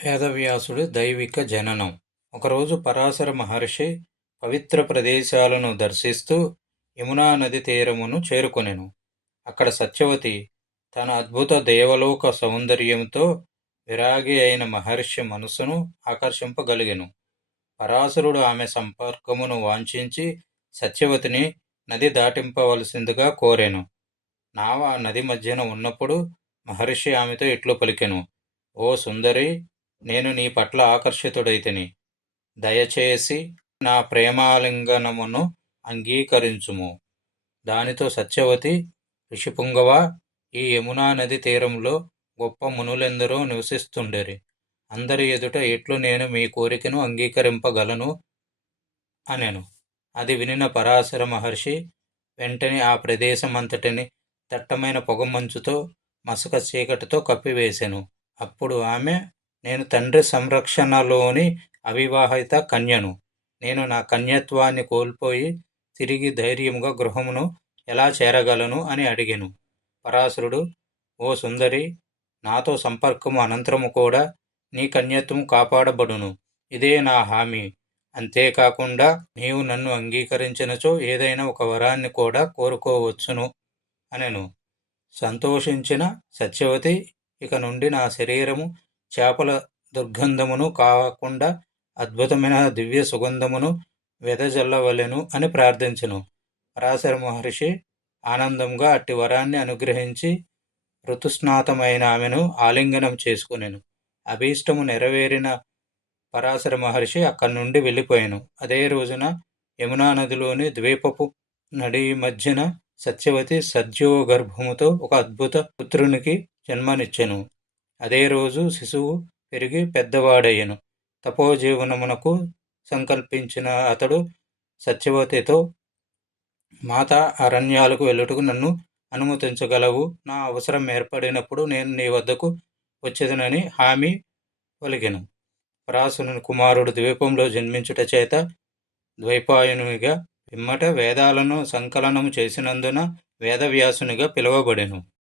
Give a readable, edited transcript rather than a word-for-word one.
వేదవ్యాసుడి దైవిక జననం. ఒకరోజు పరాశర మహర్షి పవిత్ర ప్రదేశాలను దర్శిస్తూ యమునా నది తీరమును చేరుకొనెను. అక్కడ సత్యవతి తన అద్భుత దేవలోక సౌందర్యంతో విరాగి అయిన మహర్షి మనసును ఆకర్షింపగలిగెను. పరాశరుడు ఆమె సంపర్కమును వాంఛించి సత్యవతిని నది దాటింపవలసిందిగా కోరెను. నావ నది మధ్యన ఉన్నప్పుడు మహర్షి ఆమెతో ఇట్లు పలికెను: ఓ సుందరి, నేను నీ పట్ల ఆకర్షితుడైతిని. దయచేసి నా ప్రేమాలింగనమును అంగీకరించుము. దానితో సత్యవతి, ఋషిపుంగవ, ఈ యమునా నది తీరంలో గొప్ప మునులెందరో నివసిస్తుండెరి. అందరి ఎదుట ఎట్లు నేను మీ కోరికను అంగీకరింపగలను అనెను. అది వినిన పరాశర మహర్షి వెంటనే ఆ ప్రదేశమంతటిని దట్టమైన పొగమంచుతో మసక చీకటితో కప్పివేసెను. అప్పుడు ఆమె, నేను తండ్రి సంరక్షణలోని అవివాహిత కన్యను. నేను నా కన్యత్వాన్ని కోల్పోయి తిరిగి ధైర్యముగా గృహమును ఎలా చేరగలను అని అడిగెను. పరాశరుడు, ఓ సుందరి, నాతో సంపర్కము అనంతరము కూడా నీ కన్యత్వము కాపాడబడును. ఇదే నా హామీ. అంతేకాకుండా నీవు నన్ను అంగీకరించినచో ఏదైనా ఒక వరాన్ని కూడా కోరుకోవచ్చును అనెను. సంతోషించిన సత్యవతి, ఇక నుండి నా శరీరము చేపల దుర్గంధమును కాకుండా అద్భుతమైన దివ్య సుగంధమును వెదజల్లవలెను అని ప్రార్థించెను. పరాశర మహర్షి ఆనందంగా అట్టి వరాన్ని అనుగ్రహించి ఋతుస్నాతమైన ఆమెను ఆలింగనం చేసుకునెను. అభీష్టము నెరవేరిన పరాశర మహర్షి అక్కడి నుండి వెళ్ళిపోయాను. అదే రోజున యమునా నదిలోని ద్వీపపు నడి మధ్యన సత్యవతి సద్యోగర్భముతో ఒక అద్భుత పుత్రునికి జన్మనిచ్చెను. అదే రోజు శిశువు పెరిగి పెద్దవాడయ్యను. తపోజీవనమునకు సంకల్పించిన అతడు సత్యవతితో, మాత, అరణ్యాలకు వెళ్ళుటకు నన్ను అనుమతించగలవు. నా అవసరం ఏర్పడినప్పుడు నేను నీ వద్దకు వచ్చేదనని హామీ పలికెను. పరాశరుని కుమారుడు ద్వీపంలో జన్మించుట చేత ద్వైపాయనునిగా, పిమ్మట వేదాలను సంకలనము చేసినందున వేదవ్యాసునిగా పిలువబడెను.